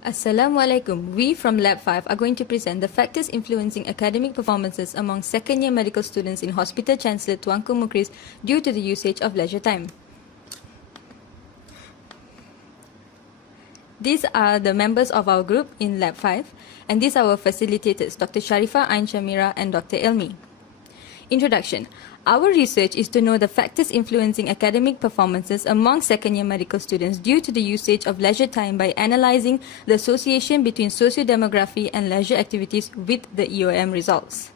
Assalamualaikum. We from Lab 5 are going to present the factors influencing academic performances among second-year medical students in Hospital Canselor Tuanku Mukhriz due to the usage of leisure time. These are the members of our group in Lab 5, and these are our facilitators, Dr. Sharifa Ain Shamira and Dr. Elmi. Introduction. Our research is to know the factors influencing academic performances among second-year medical students due to the usage of leisure time by analyzing the association between socio-demography and leisure activities with the EOM results.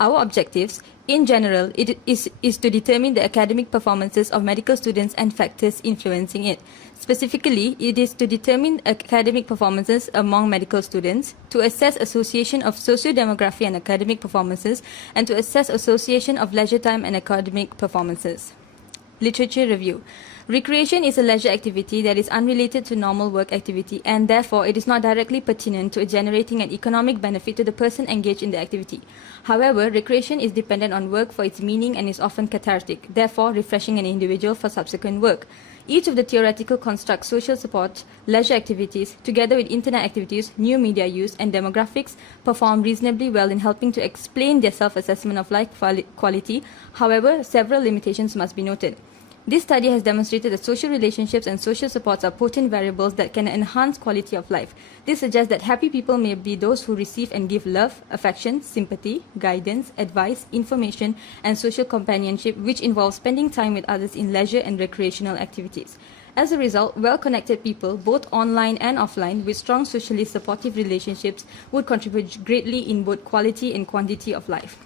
Our objectives, in general, is to determine the academic performances of medical students and factors influencing it. Specifically, it is to determine academic performances among medical students, to assess association of socio-demography and academic performances, and to assess association of leisure time and academic performances. Literature review. Recreation is a leisure activity that is unrelated to normal work activity, and therefore it is not directly pertinent to generating an economic benefit to the person engaged in the activity. However, recreation is dependent on work for its meaning and is often cathartic, therefore refreshing an individual for subsequent work. Each of the theoretical constructs social support, leisure activities, together with internet activities, new media use, and demographics, perform reasonably well in helping to explain their self-assessment of life quality. However, several limitations must be noted. This study has demonstrated that social relationships and social supports are potent variables that can enhance quality of life. This suggests that happy people may be those who receive and give love, affection, sympathy, guidance, advice, information, and social companionship, which involves spending time with others in leisure and recreational activities. As a result, well-connected people, both online and offline, with strong socially supportive relationships would contribute greatly in both quality and quantity of life.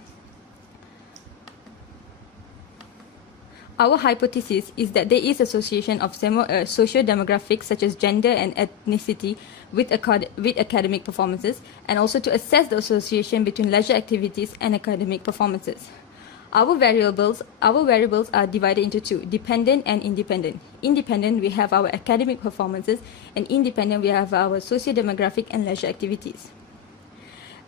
Our hypothesis is that there is association of socio-demographics such as gender and ethnicity with academic performances, and also to assess the association between leisure activities and academic performances. Our variables are divided into two, dependent and independent. Independent, we have our academic performances, and independent, we have our socio-demographic and leisure activities.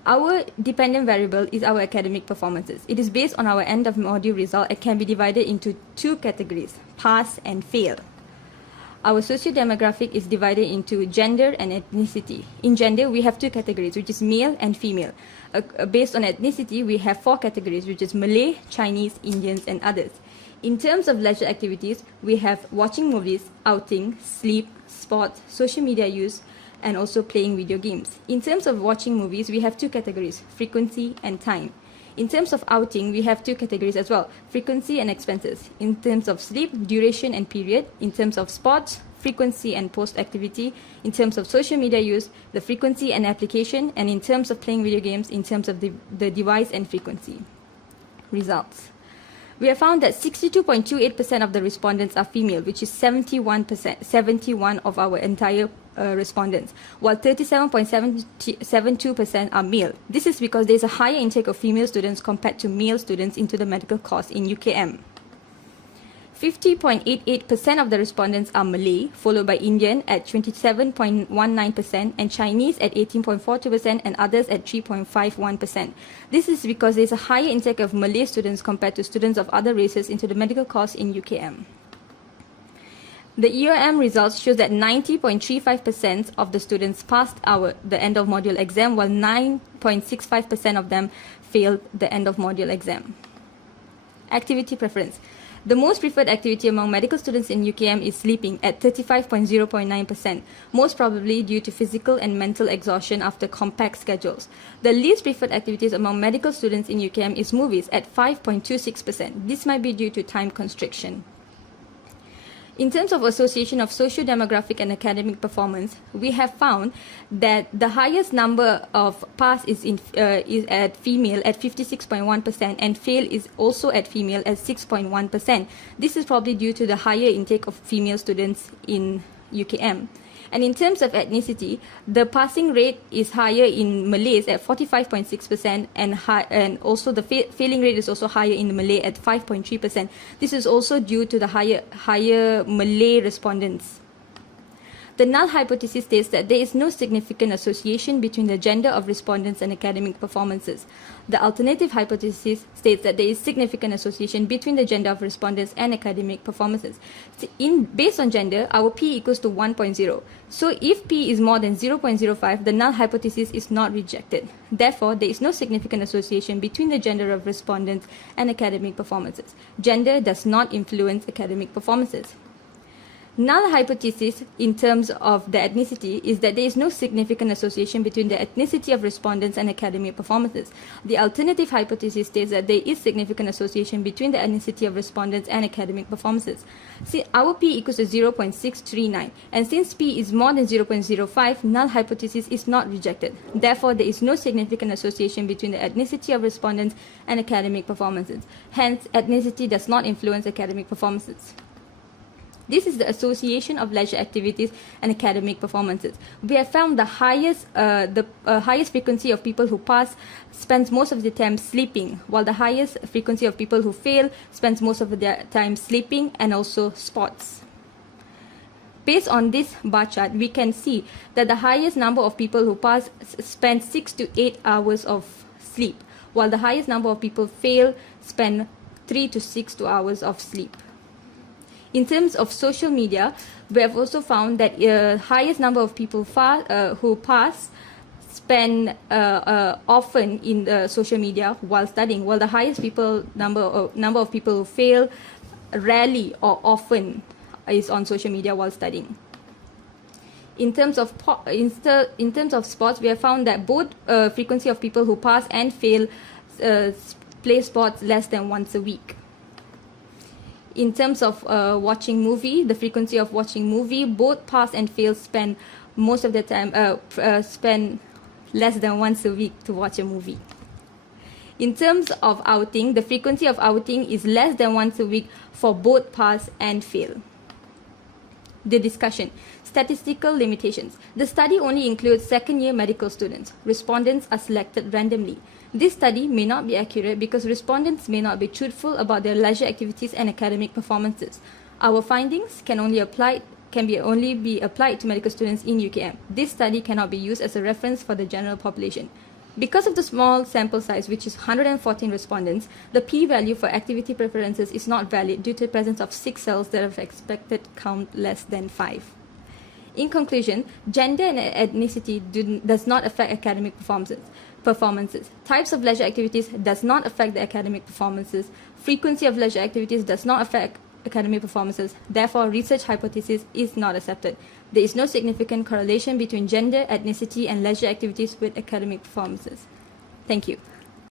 Our dependent variable is our academic performances. It is based on our end of module result and can be divided into two categories, pass and fail. Our socio-demographic is divided into gender and ethnicity. In gender, we have two categories, which is male and female. Based on ethnicity, we have four categories, which is Malay, Chinese, Indians, and others. In terms of leisure activities, we have watching movies, outing, sleep, sport, social media use, and also playing video games. In terms of watching movies, we have two categories, frequency and time. In terms of outing, we have two categories as well, frequency and expenses. In terms of sleep, duration and period. In terms of sports, frequency and post-activity. In terms of social media use, the frequency and application. And in terms of playing video games, in terms of the device and frequency. Results. We have found that 62.28% of the respondents are female, which is 71% of our entire respondents, while 37.72% are male. This is because there is a higher intake of female students compared to male students into the medical course in UKM. 50.88% of the respondents are Malay, followed by Indian at 27.19% and Chinese at 18.42% and others at 3.51%. This is because there is a higher intake of Malay students compared to students of other races into the medical course in UKM. The EOM results show that 90.35% of the students passed the end of module exam, while 9.65% of them failed the end of module exam. Activity preference. The most preferred activity among medical students in UKM is sleeping at 35.09%, most probably due to physical and mental exhaustion after compact schedules. The least preferred activities among medical students in UKM is movies at 5.26%. This might be due to time constriction. In terms of association of socio-demographic and academic performance, we have found that the highest number of pass is at female at 56.1% and fail is also at female at 6.1%. This is probably due to the higher intake of female students in UKM. And in terms of ethnicity, the passing rate is higher in Malays at 45.6% and also the failing rate is also higher in Malay at 5.3%. This is also due to the higher Malay respondents. The null hypothesis states that there is no significant association between the gender of respondents and academic performances. The alternative hypothesis states that there is significant association between the gender of respondents and academic performances. Based on gender, our P equals to 1.0. So if P is more than 0.05, the null hypothesis is not rejected. Therefore, there is no significant association between the gender of respondents and academic performances. Gender does not influence academic performances. Null hypothesis in terms of the ethnicity is that there is no significant association between the ethnicity of respondents and academic performances. The alternative hypothesis states that there is significant association between the ethnicity of respondents and academic performances. See, our P equals to 0.639, and since P is more than 0.05, null hypothesis is not rejected. Therefore, there is no significant association between the ethnicity of respondents and academic performances. Hence, ethnicity does not influence academic performances. This is the association of leisure activities and academic performances. We have found the highest frequency of people who pass spends most of their time sleeping, while the highest frequency of people who fail spends most of their time sleeping and also sports. Based on this bar chart, we can see that the highest number of people who pass spend 6 to 8 hours of sleep, while the highest number of people fail spend 3 to 6 hours of sleep. In terms of social media, we have also found that highest number of people who pass spend often in social media while studying, while the highest number of people who fail rarely or often is on social media while studying. In terms of sports, we have found that both frequency of people who pass and fail play sports less than once a week. In terms of watching movie, the frequency of watching movie, both pass and fail spend most of their time spend less than once a week to watch a movie. In terms of outing, the frequency of outing is less than once a week for both pass and fail. The discussion. Statistical limitations. The study only includes second-year medical students. Respondents are selected randomly. This study may not be accurate because respondents may not be truthful about their leisure activities and academic performances. Our findings can only be applied to medical students in UKM. This study cannot be used as a reference for the general population. Because of the small sample size, which is 114 respondents, the p-value for activity preferences is not valid due to the presence of 6 cells that have expected count less than 5. In conclusion, gender and ethnicity does not affect academic performances. Types of leisure activities does not affect the academic performances. Frequency of leisure activities does not affect academic performances. Therefore, research hypothesis is not accepted. There is no significant correlation between gender, ethnicity, and leisure activities with academic performances. Thank you.